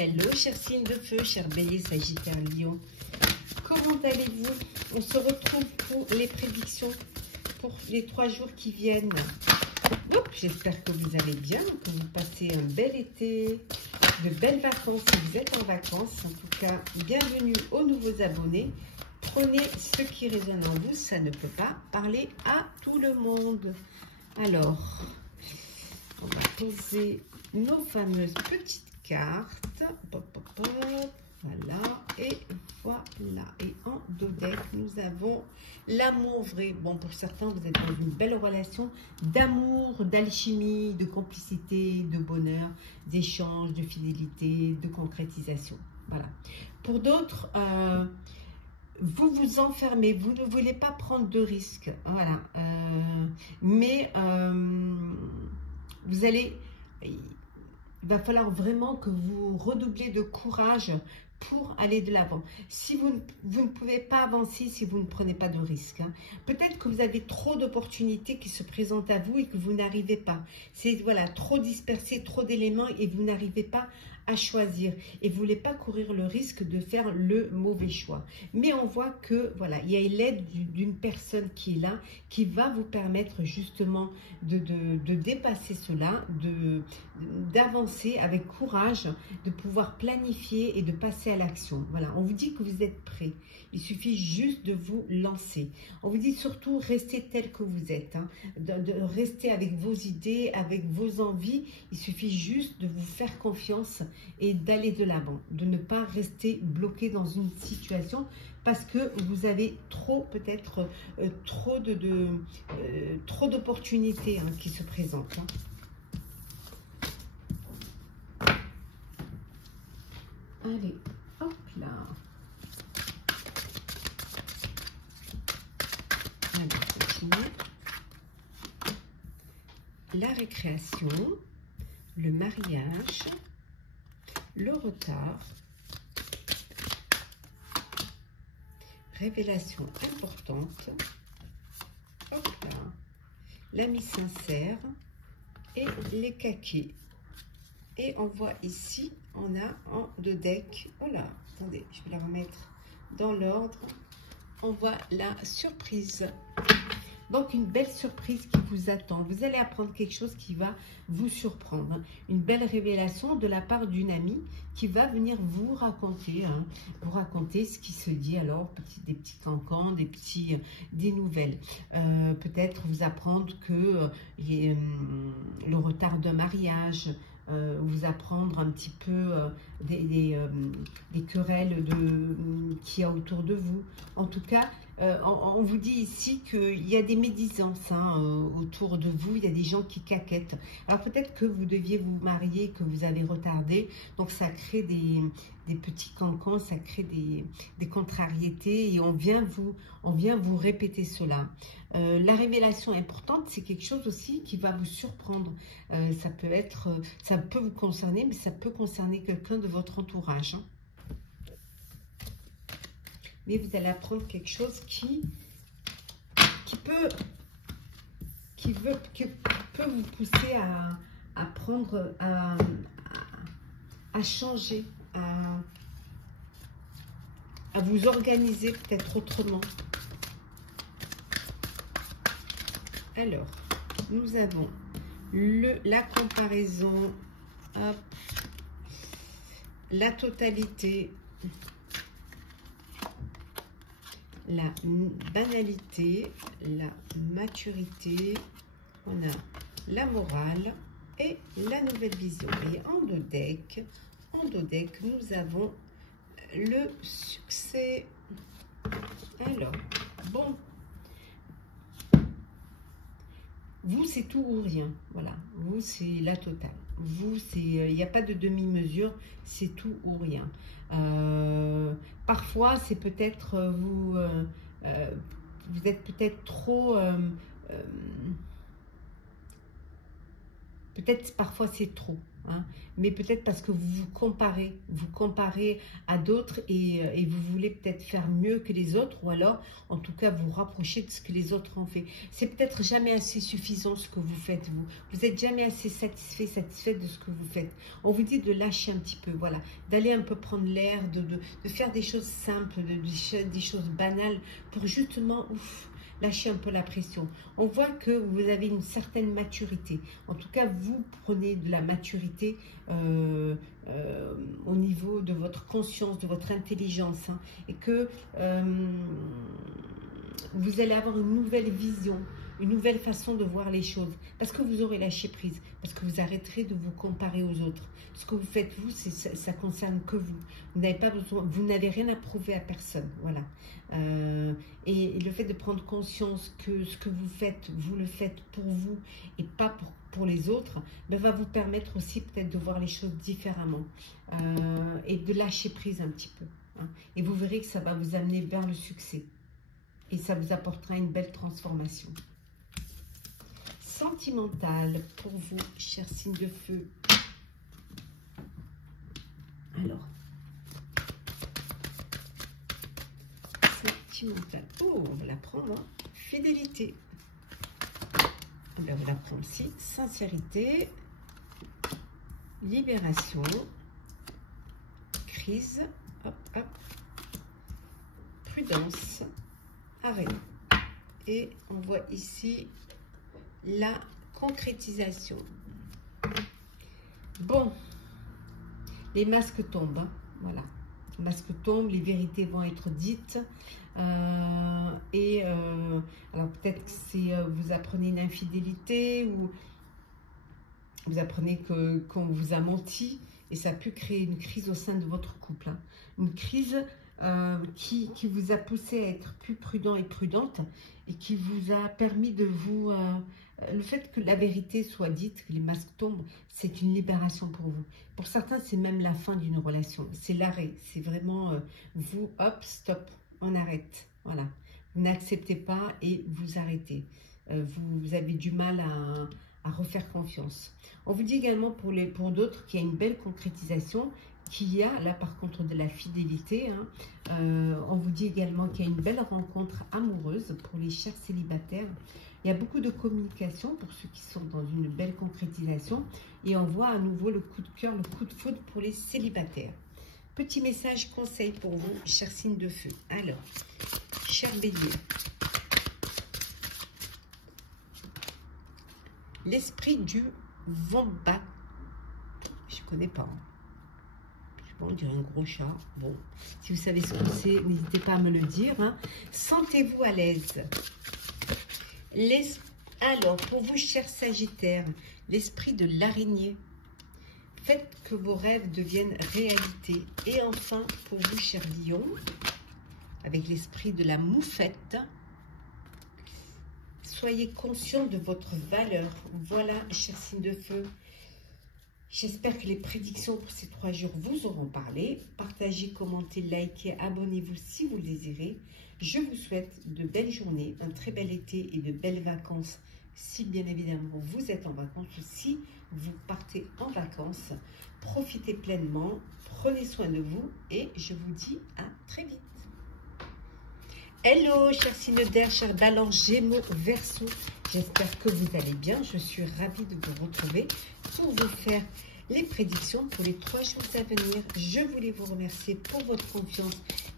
Hello, chers signes de feu, chers béliers, sagittaire, lion. Comment allez-vous? On se retrouve pour les prédictions pour les 3 jours qui viennent. J'espère que vous allez bien, que vous passez un bel été, de belles vacances si vous êtes en vacances. En tout cas, bienvenue aux nouveaux abonnés. Prenez ce qui résonne en vous, ça ne peut pas parler à tout le monde. Alors, on va poser nos fameuses petites cartes. Pop, pop, pop. Voilà, et voilà. Et en dos deck, nous avons l'amour vrai. Bon, pour certains, vous êtes dans une belle relation d'amour, d'alchimie, de complicité, de bonheur, d'échange, de fidélité, de concrétisation. Voilà. Pour d'autres, vous vous enfermez, vous ne voulez pas prendre de risques. Voilà. Mais vous allez... Il va falloir vraiment que vous redoubliez de courage pour aller de l'avant. Si vous ne pouvez pas avancer, si vous ne prenez pas de risques. Hein. Peut-être que vous avez trop d'opportunités qui se présentent à vous et que vous n'arrivez pas. C'est voilà, trop dispersé, trop d'éléments et vous n'arrivez pas à choisir. Et vous ne voulez pas courir le risque de faire le mauvais choix. Mais on voit que voilà, il y a l'aide d'une personne qui est là, qui va vous permettre justement de dépasser cela, d'avancer avec courage, de pouvoir planifier et de passer à l'action. Voilà, on vous dit que vous êtes prêt. Il suffit juste de vous lancer. On vous dit surtout restez tel que vous êtes, hein, de rester avec vos idées, avec vos envies. Il suffit juste de vous faire confiance et d'aller de l'avant, de ne pas rester bloqué dans une situation parce que vous avez trop, peut-être, trop d'opportunités qui se présentent. Hein. Allez, hop là. Allez, continue. La récréation, le mariage, le retard, révélation importante, hop là, l'ami sincère et les caquets. Et on voit ici, on a en 2 decks, voilà, attendez, je vais la remettre dans l'ordre, on voit la surprise. Donc, une belle surprise qui vous attend. Vous allez apprendre quelque chose qui va vous surprendre. Une belle révélation de la part d'une amie qui va venir vous raconter ce qui se dit. Alors, des petits cancans, des nouvelles. Peut-être vous apprendre que le retard d'un mariage, vous apprendre un petit peu des querelles qu'il y a autour de vous. En tout cas, on vous dit ici qu'il y a des médisances autour de vous, il y a des gens qui caquettent. Alors peut-être que vous deviez vous marier, que vous avez retardé, donc ça crée des petits cancans, ça crée des contrariétés et on vient vous répéter cela. La révélation importante, c'est quelque chose aussi qui va vous surprendre. Ça peut vous concerner, mais ça peut concerner quelqu'un de votre entourage. Hein. Mais vous allez apprendre quelque chose qui peut vous pousser à prendre, à changer, à vous organiser peut-être autrement. Alors, nous avons la comparaison, hop, la totalité, la banalité, la maturité, on a la morale et la nouvelle vision. Et en 2 decks, nous avons le succès. Alors, bon, vous, c'est tout ou rien. Voilà, vous, c'est la totale. Vous, c'est, il n'y a pas de demi-mesure, c'est tout ou rien. Parfois, c'est peut-être vous êtes peut-être trop... peut-être parfois c'est trop. hein. Mais peut-être parce que vous vous comparez à d'autres et vous voulez peut-être faire mieux que les autres, ou alors en tout cas vous rapprocher de ce que les autres ont fait. C'est peut-être jamais assez suffisant ce que vous faites, vous n'êtes jamais assez satisfait de ce que vous faites. On vous dit de lâcher un petit peu, voilà, d'aller un peu prendre l'air, de faire des choses simples, des choses banales, pour justement lâcher un peu la pression. On voit que vous avez une certaine maturité. En tout cas, vous prenez de la maturité au niveau de votre conscience, de votre intelligence, hein, et que vous allez avoir une nouvelle vision, une nouvelle façon de voir les choses, parce que vous aurez lâché prise, parce que vous arrêterez de vous comparer aux autres. Ce que vous faites, vous, ça concerne que vous. Vous n'avez pas besoin, vous n'avez rien à prouver à personne, voilà. Et le fait de prendre conscience que ce que vous faites, vous le faites pour vous et pas pour les autres, ben, va vous permettre aussi peut-être de voir les choses différemment et de lâcher prise un petit peu, hein. Et vous verrez que ça va vous amener vers le succès et ça vous apportera une belle transformation. Sentimental pour vous, chers signes de feu. Alors, sentimental. Oh, on va la prendre. Hein. Fidélité. On va la prendre aussi. Sincérité. Libération. Crise. Hop, hop. Prudence. Arrêt. Et on voit ici la concrétisation. Bon, les masques tombent, hein, voilà. Les masques tombent, les vérités vont être dites. Alors peut-être que c'est vous apprenez une infidélité ou vous apprenez qu'on vous a menti et ça a pu créer une crise au sein de votre couple, hein. Une crise qui vous a poussé à être plus prudent et prudente et qui vous a permis de vous... le fait que la vérité soit dite, que les masques tombent, c'est une libération pour vous. Pour certains, c'est même la fin d'une relation. C'est l'arrêt. C'est vraiment vous, hop, stop, on arrête. Voilà. Vous n'acceptez pas et vous arrêtez. Vous avez du mal à refaire confiance. On vous dit également pour d'autres qu'il y a une belle concrétisation, qu'il y a là par contre de la fidélité, hein. On vous dit également qu'il y a une belle rencontre amoureuse pour les chers célibataires. Il y a beaucoup de communication pour ceux qui sont dans une belle concrétisation et on voit à nouveau le coup de cœur, le coup de foudre pour les célibataires. Petit message conseil pour vous, chers signes de feu. Alors, cher bélier, l'esprit du Vambat, je ne connais pas. On dirait un gros chat. Bon, si vous savez ce que c'est, n'hésitez pas à me le dire, hein. Sentez-vous à l'aise. Alors, pour vous, chers Sagittaires, l'esprit de l'araignée. Faites que vos rêves deviennent réalité. Et enfin, pour vous, chers Lions, avec l'esprit de la moufette, soyez conscients de votre valeur. Voilà, chers signes de feu. J'espère que les prédictions pour ces 3 jours vous auront parlé. Partagez, commentez, likez, abonnez-vous si vous le désirez. Je vous souhaite de belles journées, un très bel été et de belles vacances si bien évidemment vous êtes en vacances ou si vous partez en vacances. Profitez pleinement, prenez soin de vous et je vous dis à très vite. Hello, chers signes d'air, chers Balance, Gémeaux, Verseau. J'espère que vous allez bien. Je suis ravie de vous retrouver pour vous faire les prédictions pour les 3 jours à venir. Je voulais vous remercier pour votre confiance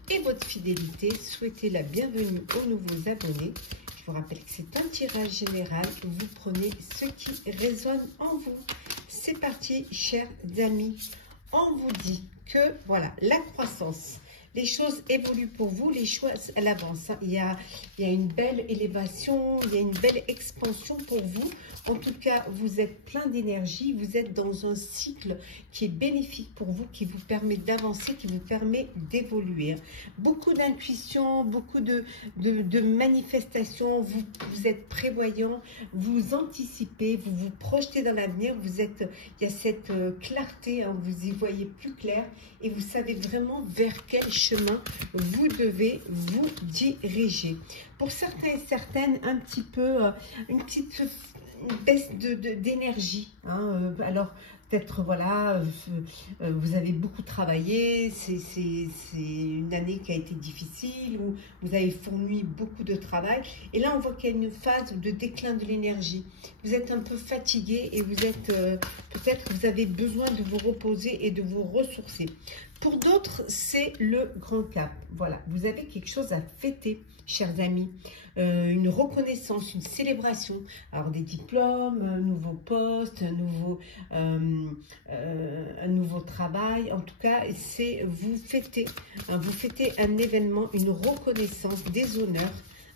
et votre fidélité. Souhaitez la bienvenue aux nouveaux abonnés. Je vous rappelle que c'est un tirage général. Vous prenez ce qui résonne en vous. C'est parti, chers amis. On vous dit que, voilà, la croissance... Les choses évoluent pour vous, les choses, elles avancent. Hein. Il y a une belle élévation, il y a une belle expansion pour vous. En tout cas, vous êtes plein d'énergie, vous êtes dans un cycle qui est bénéfique pour vous, qui vous permet d'avancer, qui vous permet d'évoluer. Beaucoup d'intuition, beaucoup de manifestations, vous êtes prévoyant, vous anticipez, vous vous projetez dans l'avenir, il y a cette clarté, hein, vous y voyez plus clair et vous savez vraiment vers quel chemin vous devez vous diriger. Pour certains et certaines, un petit peu, une petite baisse d'énergie. Hein, alors, peut-être, voilà, vous avez beaucoup travaillé, c'est une année qui a été difficile, où vous avez fourni beaucoup de travail. Et là, on voit qu'il y a une phase de déclin de l'énergie. Vous êtes un peu fatigué et vous êtes, peut-être que vous avez besoin de vous reposer et de vous ressourcer. Pour d'autres, c'est le grand cap. Voilà, vous avez quelque chose à fêter, chers amis. Une reconnaissance, une célébration. Alors, des diplômes, un nouveau poste, un nouveau travail. En tout cas, c'est vous fêtez un événement, une reconnaissance, des honneurs.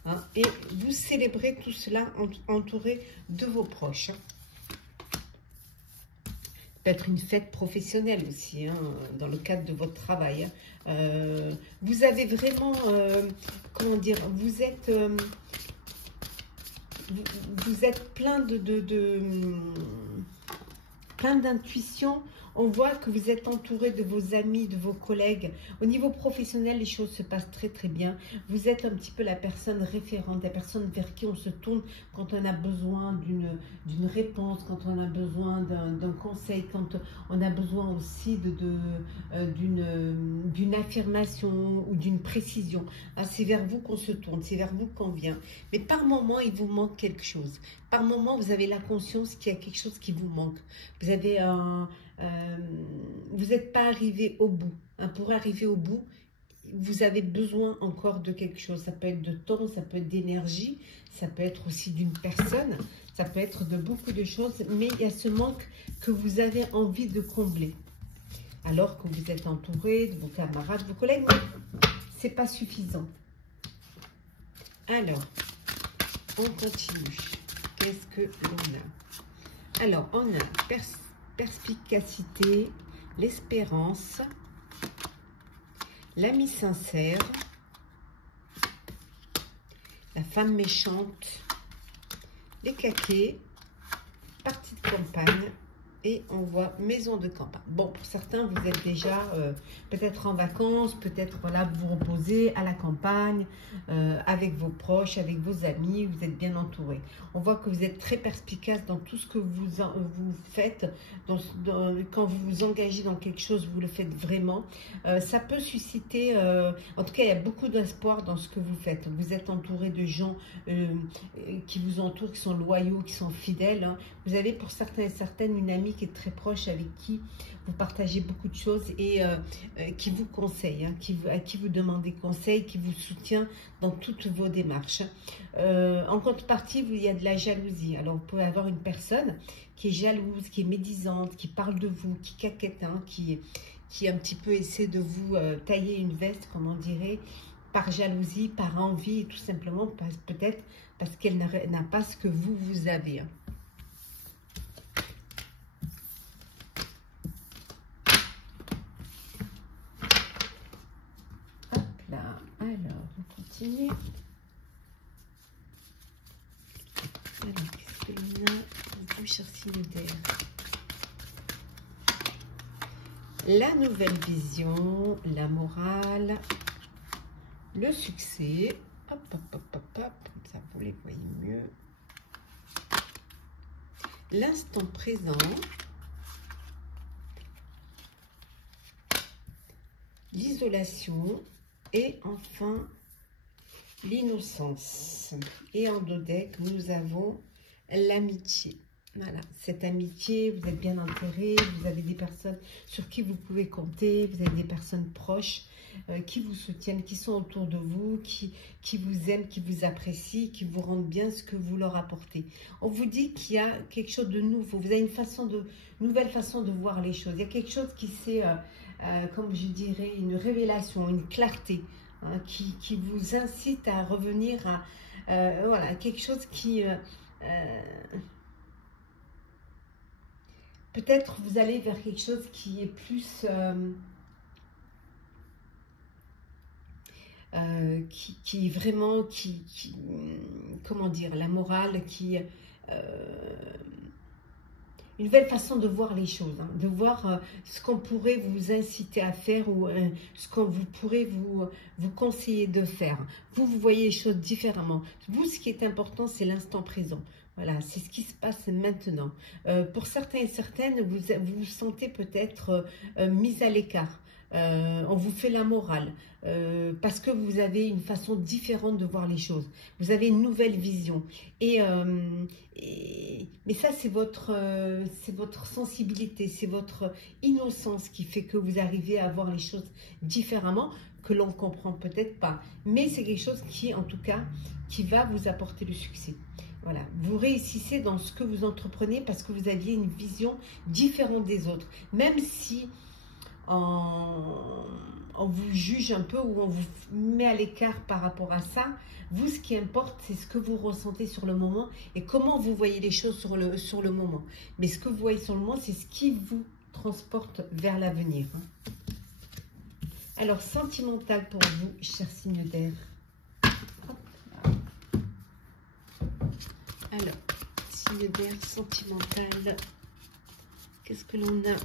Hein, et vous célébrez tout cela entouré de vos proches. Peut-être une fête professionnelle aussi, hein, dans le cadre de votre travail. Vous avez vraiment, comment dire, vous êtes plein plein d'intuition. On voit que vous êtes entouré de vos amis, de vos collègues. Au niveau professionnel, les choses se passent très très bien. Vous êtes un petit peu la personne référente, la personne vers qui on se tourne quand on a besoin d'une réponse, quand on a besoin d'un conseil, quand on a besoin aussi d'une affirmation ou d'une précision. Ah, c'est vers vous qu'on se tourne, c'est vers vous qu'on vient. Mais par moment, il vous manque quelque chose. Par moment, vous avez la conscience qu'il y a quelque chose qui vous manque. Vous avez vous n'êtes pas arrivé au bout. Hein. Pour arriver au bout, vous avez besoin encore de quelque chose. Ça peut être de temps, ça peut être d'énergie, ça peut être aussi d'une personne, ça peut être de beaucoup de choses, mais il y a ce manque que vous avez envie de combler. Alors que vous êtes entouré de vos camarades, vos collègues, c'est pas suffisant. Alors, on continue. Qu'est-ce que l'on a? Alors, on a perspicacité, l'espérance, l'ami sincère, la femme méchante, les caquets, partie de campagne et on voit maison de campagne. Bon, pour certains, vous êtes déjà peut-être en vacances, peut-être voilà, vous vous reposez à la campagne, avec vos proches, avec vos amis, vous êtes bien entouré. On voit que vous êtes très perspicace dans tout ce que vous faites, quand vous vous engagez dans quelque chose, vous le faites vraiment. Ça peut susciter, en tout cas, il y a beaucoup d'espoir dans ce que vous faites. Vous êtes entouré de gens qui vous entourent, qui sont loyaux, qui sont fidèles. Hein. Vous avez pour certains et certaines une amie qui est très proche, avec qui vous partagez beaucoup de choses et qui vous conseille, hein, à qui vous demandez conseil, qui vous soutient dans toutes vos démarches. En contrepartie, il y a de la jalousie. Alors, vous pouvez avoir une personne qui est jalouse, qui est médisante, qui parle de vous, qui caquette, hein, qui un petit peu essaie de vous tailler une veste, comme on dirait, par jalousie, par envie, et tout simplement peut-être parce qu'elle n'a pas ce que vous avez. Hein. Alors, on continue. Alors, qu'est-ce que l'on a? Bouche ciliaire. La nouvelle vision, la morale, le succès. Hop, hop, hop, hop, hop. Comme ça, vous les voyez mieux. L'instant présent. L'isolation. Et enfin, l'innocence. Et en dodec, nous avons l'amitié. Voilà, cette amitié, vous êtes bien enterré, vous avez des personnes sur qui vous pouvez compter, vous avez des personnes proches qui vous soutiennent, qui sont autour de vous, qui vous aiment, qui vous apprécient, qui vous rendent bien ce que vous leur apportez. On vous dit qu'il y a quelque chose de nouveau, vous avez une nouvelle façon de voir les choses. Il y a quelque chose qui s'est, comme je dirais, une révélation, une clarté, hein, qui vous incite à revenir à voilà, quelque chose qui... peut-être vous allez vers quelque chose qui est plus... qui vraiment... comment dire, la morale, une belle façon de voir les choses, hein, de voir ce qu'on pourrait vous inciter à faire ou ce qu'on pourrait vous conseiller de faire. Vous voyez les choses différemment. Vous, ce qui est important, c'est l'instant présent. Voilà, c'est ce qui se passe maintenant. Pour certains et certaines, vous vous sentez peut-être mis à l'écart. On vous fait la morale parce que vous avez une façon différente de voir les choses. Vous avez une nouvelle vision. Mais ça, c'est votre sensibilité, c'est votre innocence qui fait que vous arrivez à voir les choses différemment, que l'on ne comprend peut-être pas. Mais c'est quelque chose qui, en tout cas, qui va vous apporter le succès. Voilà, vous réussissez dans ce que vous entreprenez parce que vous aviez une vision différente des autres. Même si on vous juge un peu ou on vous met à l'écart par rapport à ça, vous, ce qui importe, c'est ce que vous ressentez sur le moment et comment vous voyez les choses sur le moment. Mais ce que vous voyez sur le moment, c'est ce qui vous transporte vers l'avenir. Alors, sentimental pour vous, chers signes d'air. Alors, signe d'air sentimental, qu'est-ce que l'on a?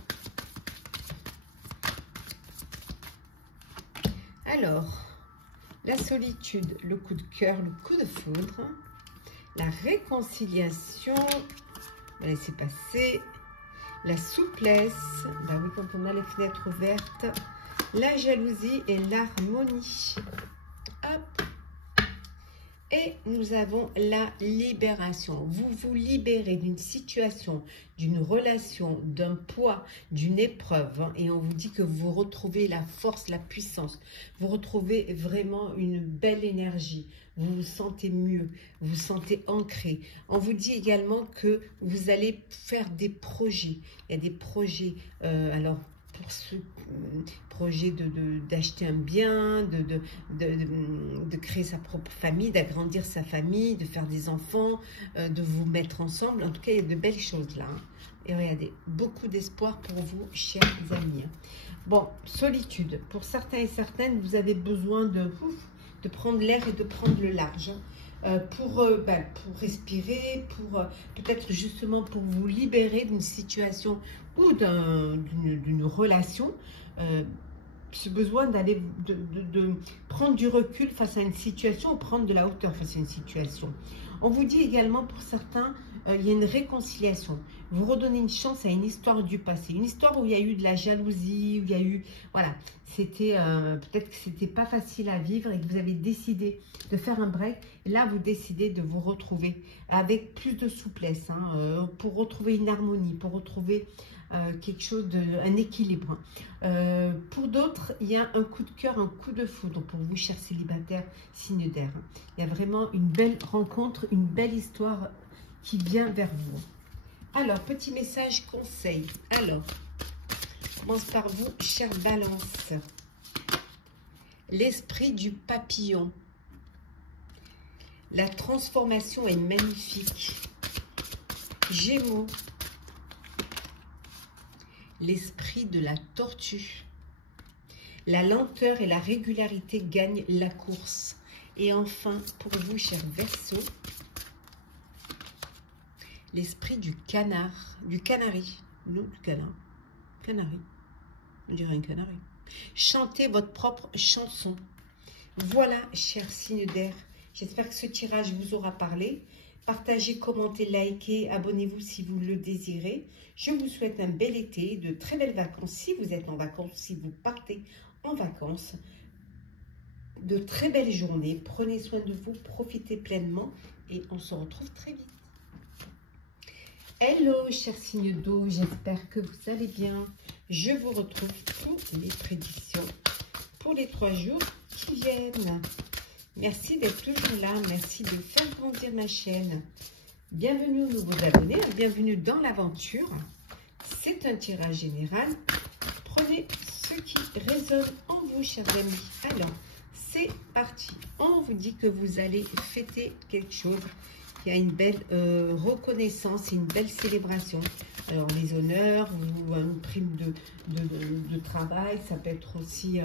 Alors, la solitude, le coup de cœur, le coup de foudre, la réconciliation, laissez passer, la souplesse, bah oui, quand on a les fenêtres ouvertes, la jalousie et l'harmonie. Hop. Et nous avons la libération. Vous vous libérez d'une situation, d'une relation, d'un poids, d'une épreuve. Hein, et on vous dit que vous retrouvez la force, la puissance. Vous retrouvez vraiment une belle énergie. Vous vous sentez mieux. Vous vous sentez ancré. On vous dit également que vous allez faire des projets. Il y a des projets, alors, pour ce projet d'acheter un bien, de créer sa propre famille, d'agrandir sa famille, de faire des enfants, de vous mettre ensemble. En tout cas, il y a de belles choses là. Hein. Et regardez, beaucoup d'espoir pour vous, chers amis. Bon, solitude. Pour certains et certaines, vous avez besoin de prendre l'air et de prendre le large. Pour respirer, pour peut-être justement pour vous libérer d'une situation ou d'une relation, ce besoin d'aller de prendre du recul face à une situation ou prendre de la hauteur face à une situation. On vous dit également pour certains, il y a une réconciliation. Vous redonnez une chance à une histoire du passé, une histoire où il y a eu de la jalousie, où il y a eu, voilà, c'était peut-être que c'était pas facile à vivre et que vous avez décidé de faire un break. Et là, vous décidez de vous retrouver avec plus de souplesse, hein, pour retrouver une harmonie, pour retrouver quelque chose un équilibre. Pour d'autres, il y a un coup de cœur, un coup de foudre pour vous, chers célibataires, signes d'air. Il y a vraiment une belle rencontre, une belle histoire qui vient vers vous. Alors, petit message conseil. Alors, on commence par vous, chère Balance. L'esprit du papillon. La transformation est magnifique. Gémeaux. L'esprit de la tortue. La lenteur et la régularité gagnent la course. Et enfin, pour vous, chers Verseaux, l'esprit du canard, du canari. Non, du canard. Canari. On dirait un canari. Chantez votre propre chanson. Voilà, chers signes d'air. J'espère que ce tirage vous aura parlé. Partagez, commentez, likez, abonnez-vous si vous le désirez. Je vous souhaite un bel été, de très belles vacances si vous êtes en vacances, si vous partez en vacances. De très belles journées. Prenez soin de vous, profitez pleinement et on se retrouve très vite. Hello, chers signes d'eau, j'espère que vous allez bien. Je vous retrouve pour les prédictions pour les 3 jours qui viennent. Merci d'être toujours là, merci de faire grandir ma chaîne. Bienvenue aux nouveaux abonnés, bienvenue dans l'aventure. C'est un tirage général. Prenez ce qui résonne en vous, chers amis. Alors, c'est parti. On vous dit que vous allez fêter quelque chose qui a une belle reconnaissance et une belle célébration. Alors, les honneurs ou une prime de travail, ça peut être aussi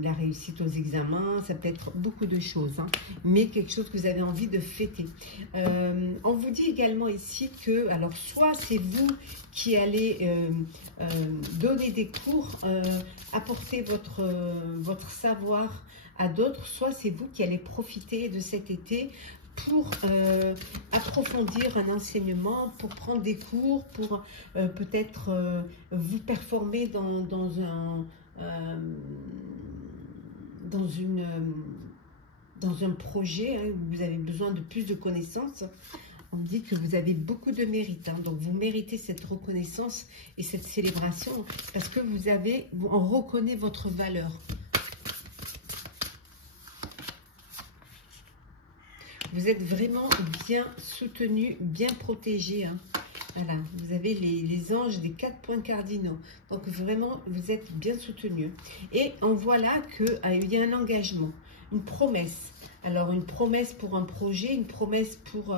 la réussite aux examens, ça peut être beaucoup de choses, hein, mais quelque chose que vous avez envie de fêter. On vous dit également ici que, alors, soit c'est vous qui allez donner des cours, apporter votre savoir à d'autres, soit c'est vous qui allez profiter de cet été pour approfondir un enseignement, pour prendre des cours, pour peut-être vous performer dans un projet, hein, où vous avez besoin de plus de connaissances. On dit que vous avez beaucoup de mérite, hein, donc vous méritez cette reconnaissance et cette célébration parce que on reconnaît votre valeur. Vous êtes vraiment bien soutenu, bien protégé, hein. Voilà, vous avez les anges des 4 points cardinaux. Donc vraiment, vous êtes bien soutenu. Et on voit là qu'il y a un engagement, une promesse. Alors, une promesse pour un projet, une promesse pour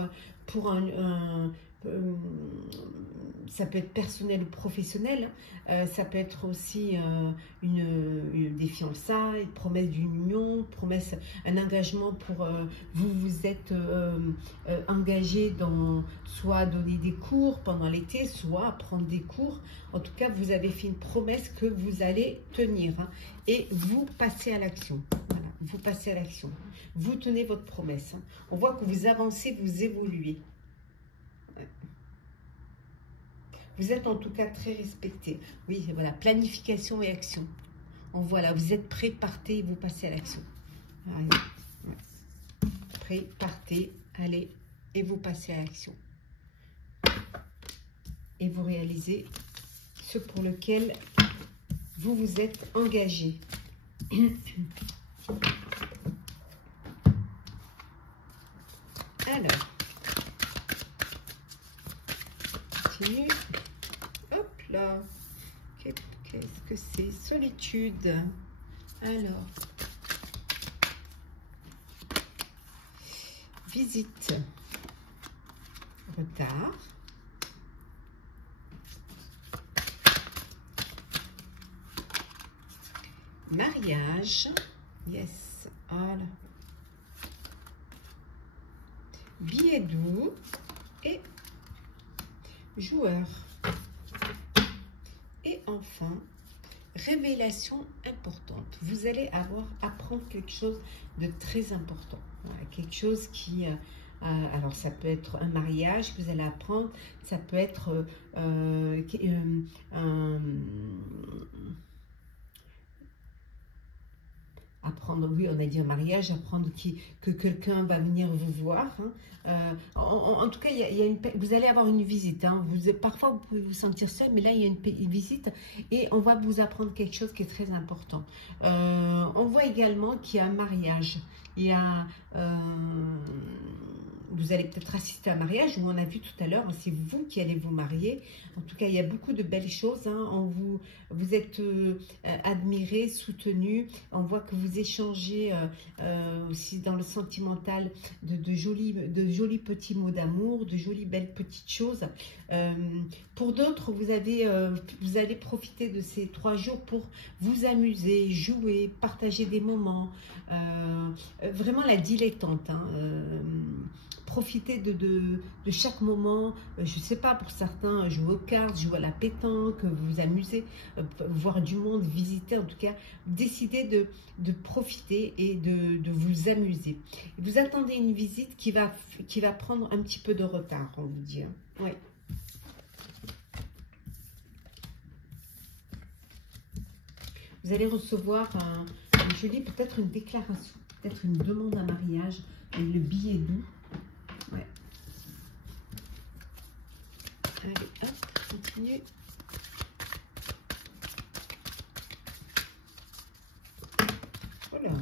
ça peut être personnel ou professionnel, ça peut être aussi des fiançailles, une promesse d'une union, promesse, un engagement pour vous êtes engagé dans soit donner des cours pendant l'été, soit prendre des cours. En tout cas, vous avez fait une promesse que vous allez tenir, hein, et vous passez à l'action. Voilà, vous passez à l'action. Vous tenez votre promesse, hein. On voit que vous avancez, vous évoluez. Vous êtes en tout cas très respecté. Oui, voilà, planification et action. On voit là, vous êtes prêt, partez, vous passez à l'action. Prêt, partez, allez, et vous passez à l'action. Et vous réalisez ce pour lequel vous vous êtes engagé. Alors, continue. Hop là. Qu'est-ce que c'est? Solitude. Alors, visite. Retard. Mariage. Yes. Voilà. Billet doux. Et joueur. Et enfin, révélation importante. Vous allez apprendre quelque chose de très important. Voilà, quelque chose qui... alors, ça peut être un mariage que vous allez apprendre. Ça peut être apprendre, oui, on a dit un mariage, apprendre que quelqu'un va venir vous voir, hein. En tout cas, vous allez avoir une visite, hein. Parfois, vous pouvez vous sentir seul, mais là, il y a une visite et on va vous apprendre quelque chose qui est très important. On voit également qu'il y a un mariage. Il y a... vous allez peut-être assister à un mariage, où on a vu tout à l'heure, c'est vous qui allez vous marier. En tout cas, il y a beaucoup de belles choses, hein. Vous êtes admiré, soutenu. On voit que vous échangez aussi dans le sentimental de jolis petits mots d'amour, de jolies belles petites choses. Pour d'autres, vous allez profiter de ces 3 jours pour vous amuser, jouer, partager des moments. Vraiment la dilettante, hein. Profitez de chaque moment. Je ne sais pas, pour certains, jouer aux cartes, jouer à la pétanque, vous amuser, voir du monde, visiter. En tout cas, décidez de profiter et de vous amuser. Vous attendez une visite qui va prendre un petit peu de retard, on vous dit, hein. Oui. Vous allez recevoir, je dis peut-être une déclaration, peut-être une demande à mariage, et le billet doux. Ouais. Allez, hop, continue. Voilà.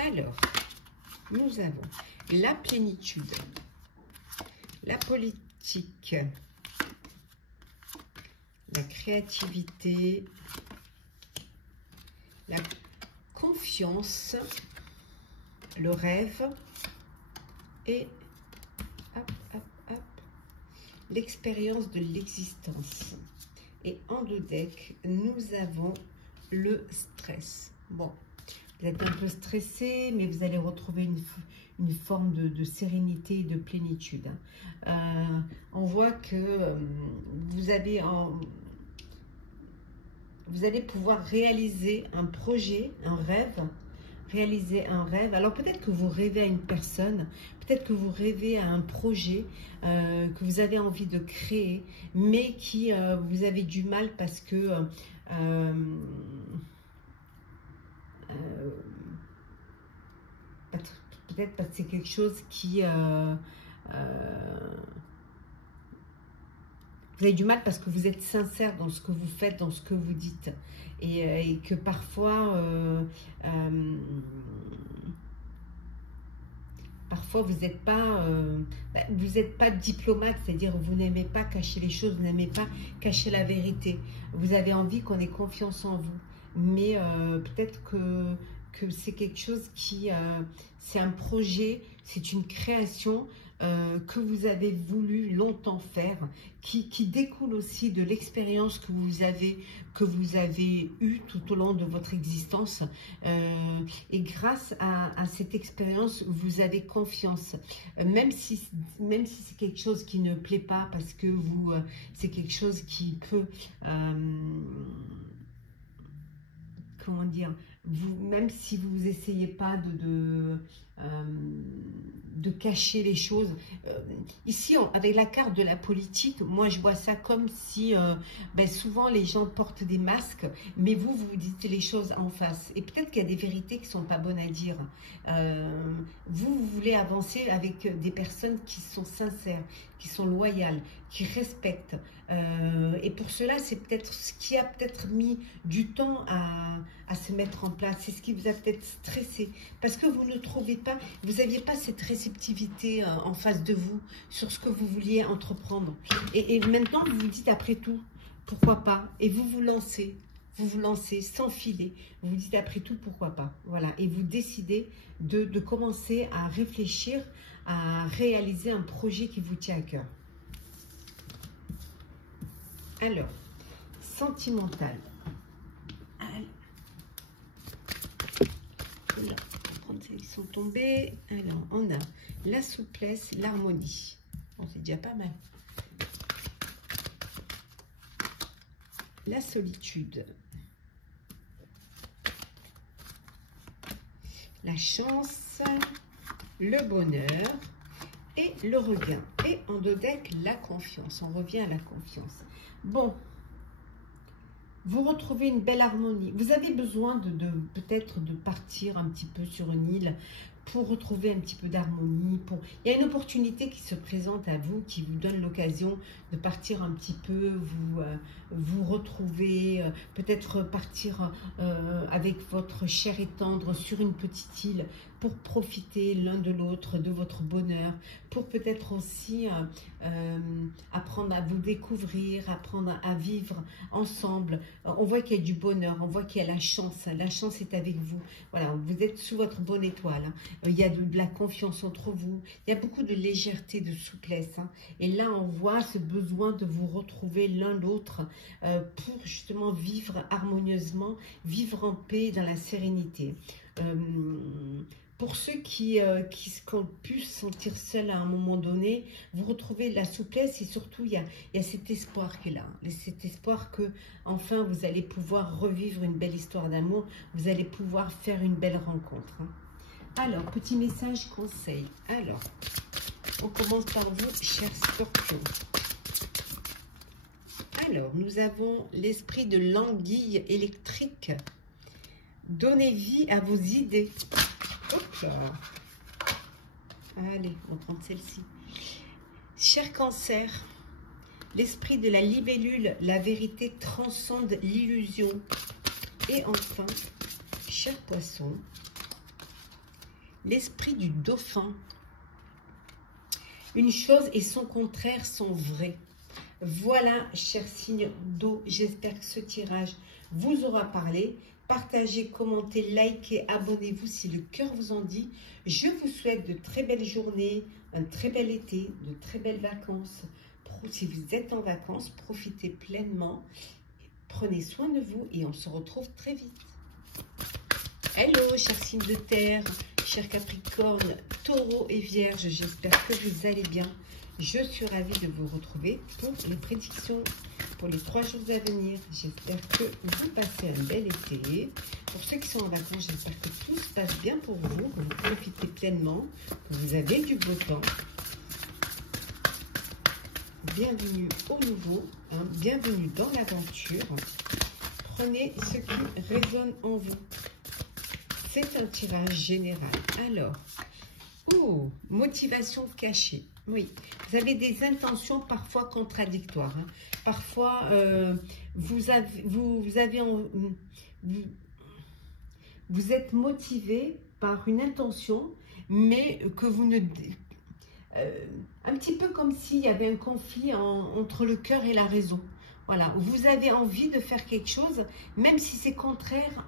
Alors, nous avons la plénitude, la politique, la créativité, la confiance, le rêve et l'expérience de l'existence. Et en 2 decks, nous avons le stress. Bon, vous êtes un peu stressé, mais vous allez retrouver une forme de sérénité et de plénitude. On voit que vous avez vous allez pouvoir réaliser un projet, un rêve, réaliser un rêve. Alors peut-être que vous rêvez à une personne, peut-être que vous rêvez à un projet que vous avez envie de créer, mais qui vous avez du mal parce que peut-être parce que c'est quelque chose qui vous avez du mal parce que vous êtes sincère dans ce que vous faites, dans ce que vous dites. Et que parfois, parfois vous n'êtes pas diplomate, c'est-à-dire vous n'aimez pas cacher les choses, vous n'aimez pas cacher la vérité. Vous avez envie qu'on ait confiance en vous. Mais peut-être que c'est quelque chose qui... c'est un projet, c'est une création que vous avez voulu longtemps faire, qui découle aussi de l'expérience que vous avez eue tout au long de votre existence. Et grâce à cette expérience, vous avez confiance. Même si c'est quelque chose qui ne plaît pas, parce que c'est quelque chose qui peut... comment dire, même si vous n'essayez pas de cacher les choses. Ici, avec la carte de la politique, moi je vois ça comme si souvent les gens portent des masques, mais vous dites les choses en face. Et peut-être qu'il y a des vérités qui ne sont pas bonnes à dire. Vous voulez avancer avec des personnes qui sont sincères, qui sont loyales, qui respectent. Et pour cela, c'est peut-être ce qui a peut-être mis du temps à se mettre en place. C'est ce qui vous a peut-être stressé. Parce que vous ne trouvez pas, vous n'aviez pas cette réceptivité en face de vous sur ce que vous vouliez entreprendre. Et maintenant, vous vous dites après tout, pourquoi pas? Et vous vous lancez sans filet. Vous vous dites après tout, pourquoi pas? Voilà. Et vous décidez de commencer à réfléchir, à réaliser un projet qui vous tient à cœur. Alors, sentimental. Alors, ils sont tombés. Alors, on a la souplesse, l'harmonie. Bon, c'est déjà pas mal. La solitude. La chance, le bonheur et le regain. Et en dos deck, la confiance. On revient à la confiance. Bon, vous retrouvez une belle harmonie. Vous avez besoin peut-être de partir un petit peu sur une île pour retrouver un petit peu d'harmonie. Il y a une opportunité qui se présente à vous, qui vous donne l'occasion de partir un petit peu, vous retrouver, peut-être partir avec votre chair et tendre sur une petite île pour profiter l'un de l'autre, de votre bonheur, pour peut-être aussi apprendre à vous découvrir, apprendre à vivre ensemble. On voit qu'il y a du bonheur, on voit qu'il y a la chance est avec vous. Voilà, vous êtes sous votre bonne étoile. Hein. Il y a de la confiance entre vous, il y a beaucoup de légèreté, de souplesse. Hein. Et là, on voit ce besoin de vous retrouver l'un l'autre pour justement vivre harmonieusement, vivre en paix, dans la sérénité. Pour ceux qui ont pu se sentir seuls à un moment donné, vous retrouvez la souplesse et surtout il y a cet espoir qui est là. Cet espoir que enfin vous allez pouvoir revivre une belle histoire d'amour, vous allez pouvoir faire une belle rencontre. Hein. Alors, petit message conseil. Alors, on commence par vous, chers Scorpions. Alors, nous avons l'esprit de l'anguille électrique. Donnez vie à vos idées. Hop là. Allez, on prend celle-ci. Cher Cancer, l'esprit de la libellule, la vérité transcende l'illusion. Et enfin, cher Poisson, l'esprit du dauphin. Une chose et son contraire sont vrais. Voilà, chers signes d'eau, j'espère que ce tirage vous aura parlé. Partagez, commentez, likez, abonnez-vous si le cœur vous en dit. Je vous souhaite de très belles journées, un très bel été, de très belles vacances. Si vous êtes en vacances, profitez pleinement. Prenez soin de vous et on se retrouve très vite. Hello, chers signes de terre. Chers Capricorne, Taureau et Vierge, j'espère que vous allez bien. Je suis ravie de vous retrouver pour les prédictions pour les 3 jours à venir. J'espère que vous passez un bel été. Pour ceux qui sont en vacances, j'espère que tout se passe bien pour vous, que vous profitez pleinement, que vous avez du beau temps. Bienvenue au nouveau, hein, bienvenue dans l'aventure. Prenez ce qui résonne en vous. C'est un tirage général. Alors, oh, motivation cachée. Oui, vous avez des intentions parfois contradictoires. Hein. Parfois, vous êtes motivé par une intention, mais que vous ne... un petit peu comme s'il y avait un conflit entre le cœur et la raison. Voilà, vous avez envie de faire quelque chose, même si c'est contraire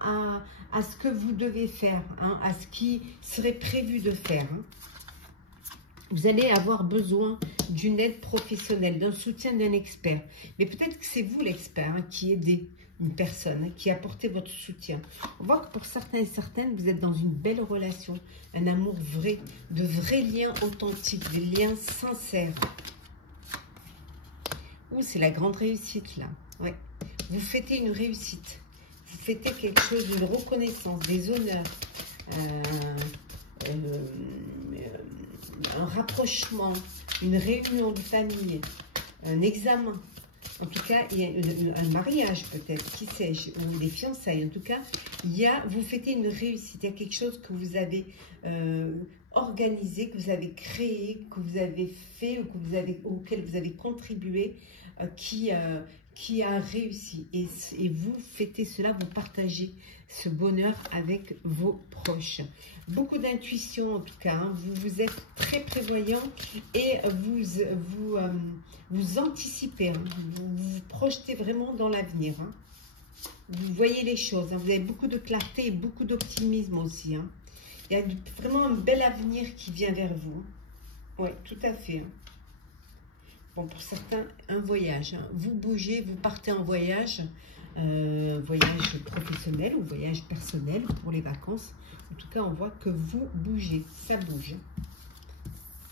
à ce que vous devez faire, hein, à ce qui serait prévu de faire. Hein. Vous allez avoir besoin d'une aide professionnelle, d'un soutien d'un expert. Mais peut-être que c'est vous l'expert hein, qui aidez une personne, hein, qui apportez votre soutien. On voit que pour certains et certaines, vous êtes dans une belle relation, un amour vrai, de vrais liens authentiques, des liens sincères. Ouh, c'est la grande réussite là. Ouais. Vous fêtez une réussite. Vous fêtez quelque chose, une reconnaissance, des honneurs. Un rapprochement, une réunion de famille, un examen. En tout cas, il y a un mariage peut-être, qui sais-je, ou des fiançailles. En tout cas, vous fêtez une réussite. Il y a quelque chose que vous avez organisé, que vous avez créé, que vous avez fait, ou auquel vous avez contribué, qui a réussi. Et vous fêtez cela, vous partagez ce bonheur avec vos proches. Beaucoup d'intuition en tout cas, hein. Vous êtes très prévoyant et vous anticipez, hein. Vous projetez vraiment dans l'avenir. Hein. Vous voyez les choses, hein. Vous avez beaucoup de clarté et beaucoup d'optimisme aussi. Hein. Il y a vraiment un bel avenir qui vient vers vous. Oui, tout à fait. Hein. Bon, pour certains, un voyage. Hein. Vous bougez, vous partez en voyage. Voyage professionnel ou voyage personnel pour les vacances. En tout cas, on voit que vous bougez, ça bouge.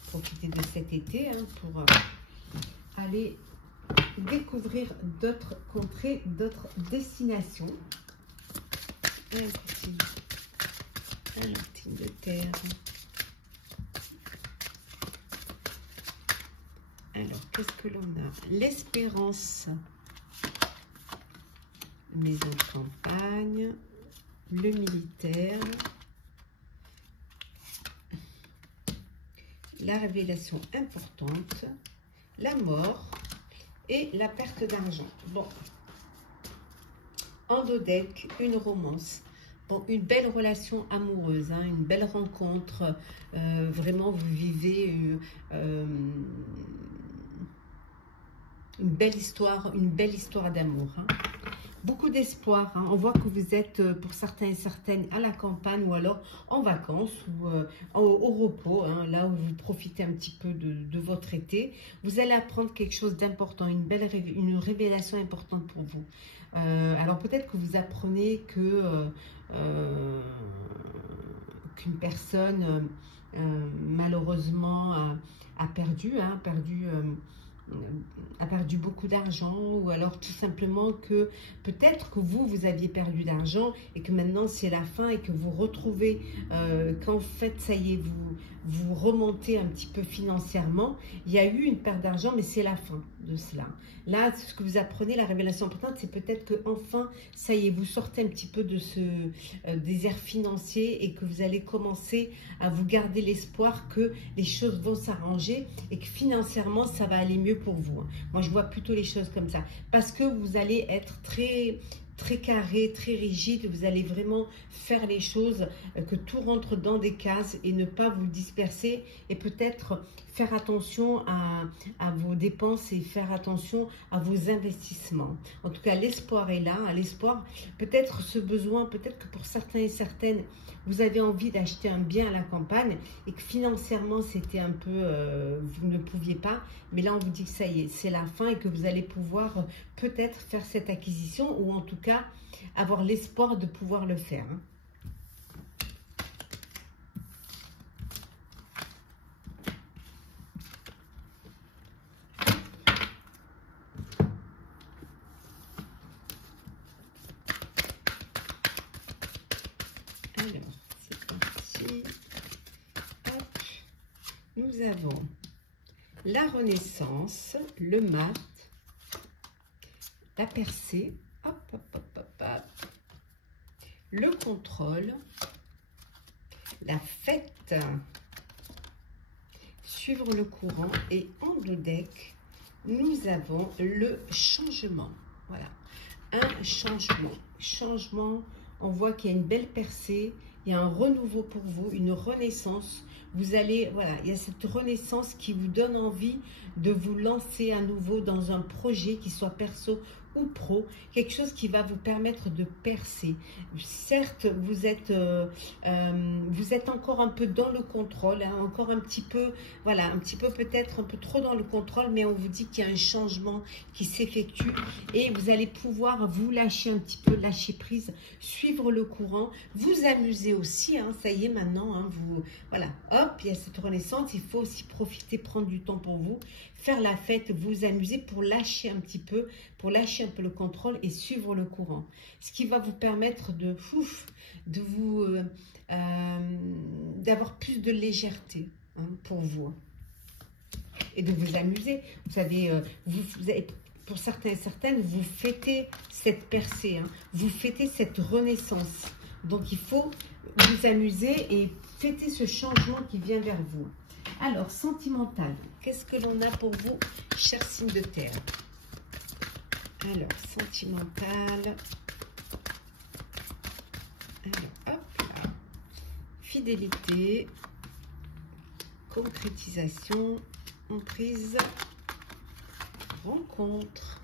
Profitez de cet été hein, pour aller découvrir d'autres contrées, d'autres destinations. Et un signe de terre. Alors, qu'est-ce que l'on a? L'espérance. Maison de campagne, le militaire, la révélation importante, la mort et la perte d'argent. Bon, en dos deck, une romance. Bon, une belle relation amoureuse, hein, une belle rencontre. Vraiment, vous vivez une belle histoire d'amour. Hein. Beaucoup d'espoir. Hein. On voit que vous êtes, pour certains et certaines, à la campagne ou alors en vacances ou au repos, hein, là où vous profitez un petit peu de votre été. Vous allez apprendre quelque chose d'important, une révélation importante pour vous. Alors peut-être que vous apprenez qu'une personne malheureusement a perdu beaucoup d'argent, ou alors tout simplement que peut-être que vous aviez perdu d'argent et que maintenant c'est la fin et que vous retrouvez qu'en fait ça y est, vous remontez un petit peu financièrement. Il y a eu une perte d'argent, mais c'est la fin de cela. Là, ce que vous apprenez, la révélation importante, c'est peut-être que enfin ça y est, vous sortez un petit peu de ce désert financier et que vous allez commencer à vous garder l'espoir que les choses vont s'arranger et que financièrement ça va aller mieux pour vous. Moi, je vois plutôt les choses comme ça, parce que vous allez être très carré, très rigide. Vous allez vraiment faire les choses, que tout rentre dans des cases et ne pas vous disperser, et peut-être faire attention à vos dépenses et faire attention à vos investissements. En tout cas, l'espoir est là. L'espoir, peut-être ce besoin, peut-être que pour certains et certaines, vous avez envie d'acheter un bien à la campagne et que financièrement c'était un peu, vous ne pouviez pas, mais là on vous dit que ça y est, c'est la fin et que vous allez pouvoir peut-être faire cette acquisition, ou en tout cas avoir l'espoir de pouvoir le faire. Hein. nous avons la renaissance, le mat, la percée, hop, hop, hop, hop, hop, le contrôle, la fête, suivre le courant, et en dodeck, nous avons le changement. Voilà, un changement, on voit qu'il y a une belle percée, il y a un renouveau pour vous, une renaissance. Vous allez, voilà, il y a cette renaissance qui vous donne envie de vous lancer à nouveau dans un projet, qui soit perso ou pro, quelque chose qui va vous permettre de percer. Certes, vous êtes encore un peu dans le contrôle, hein, encore un petit peu, voilà, un petit peu peut-être un peu trop dans le contrôle, mais on vous dit qu'il y a un changement qui s'effectue et vous allez pouvoir vous lâcher un petit peu, lâcher prise, suivre le courant, vous amuser aussi, hein, ça y est maintenant, hein, vous, voilà, hop, il y a cette renaissance, il faut aussi profiter, prendre du temps pour vous, faire la fête, vous amuser pour lâcher un petit peu, pour lâcher un peu le contrôle et suivre le courant. Ce qui va vous permettre d'avoir plus de légèreté, hein, pour vous. Et de vous amuser. Vous savez, vous avez, pour certains et certaines, vous fêtez cette percée, hein, vous fêtez cette renaissance. Donc il faut vous amuser et fêter ce changement qui vient vers vous. Alors, sentimental, qu'est-ce que l'on a pour vous, chers signes de terre? Alors, sentimental. Alors, hop là. Fidélité, concrétisation, emprise, rencontre,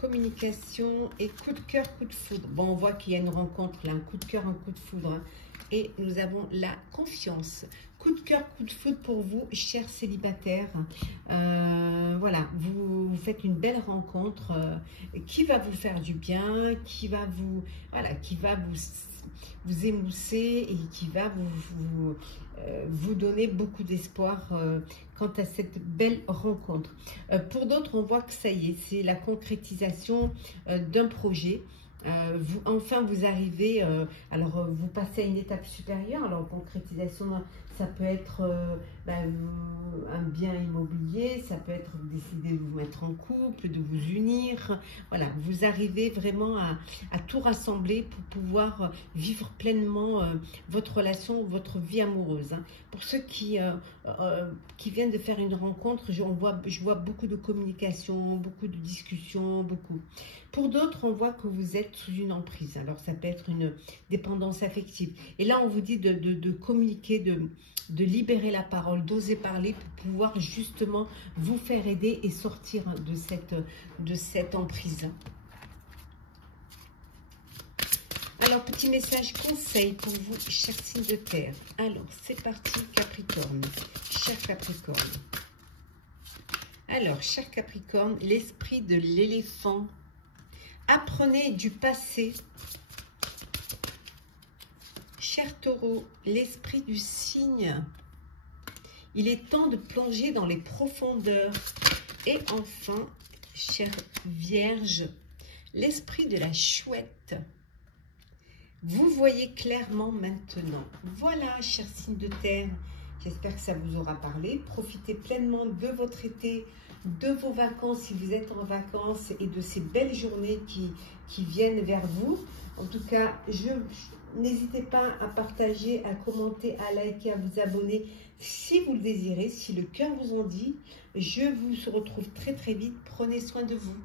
communication et coup de cœur, coup de foudre. Bon, on voit qu'il y a une rencontre là, un coup de cœur, un coup de foudre, hein. Et nous avons la confiance. Coup de cœur, coup de foudre pour vous, chers célibataires. Voilà, vous faites une belle rencontre qui va vous faire du bien, qui va vous, voilà, qui va vous émousser et qui va vous donner beaucoup d'espoir quant à cette belle rencontre. Pour d'autres, on voit que ça y est, c'est la concrétisation d'un projet. Enfin, vous arrivez, vous passez à une étape supérieure. Alors, concrétisation, ça peut être un bien immobilier, ça peut être décider de vous mettre en couple, de vous unir. Voilà, vous arrivez vraiment à tout rassembler pour pouvoir vivre pleinement votre relation, votre vie amoureuse, hein. Pour ceux qui viennent de faire une rencontre, je vois beaucoup de communication, beaucoup de discussions, beaucoup. Pour d'autres, on voit que vous êtes sous une emprise. Alors, ça peut être une dépendance affective. Et là, on vous dit de communiquer, de libérer la parole, d'oser parler pour pouvoir justement vous faire aider et sortir de cette emprise. Alors, petit message conseil pour vous, chers signes de terre. Alors, c'est parti, Capricorne. Cher Capricorne. Alors, cher Capricorne, l'esprit de l'éléphant. Apprenez du passé. Cher Taureau, l'esprit du cygne. Il est temps de plonger dans les profondeurs. Et enfin, chère Vierge, l'esprit de la chouette. Vous voyez clairement maintenant. Voilà, chers signes de terre, j'espère que ça vous aura parlé. Profitez pleinement de votre été, de vos vacances si vous êtes en vacances et de ces belles journées qui viennent vers vous. En tout cas, n'hésitez pas à partager, à commenter, à liker, à vous abonner si vous le désirez, si le cœur vous en dit. Je vous retrouve très très vite. Prenez soin de vous.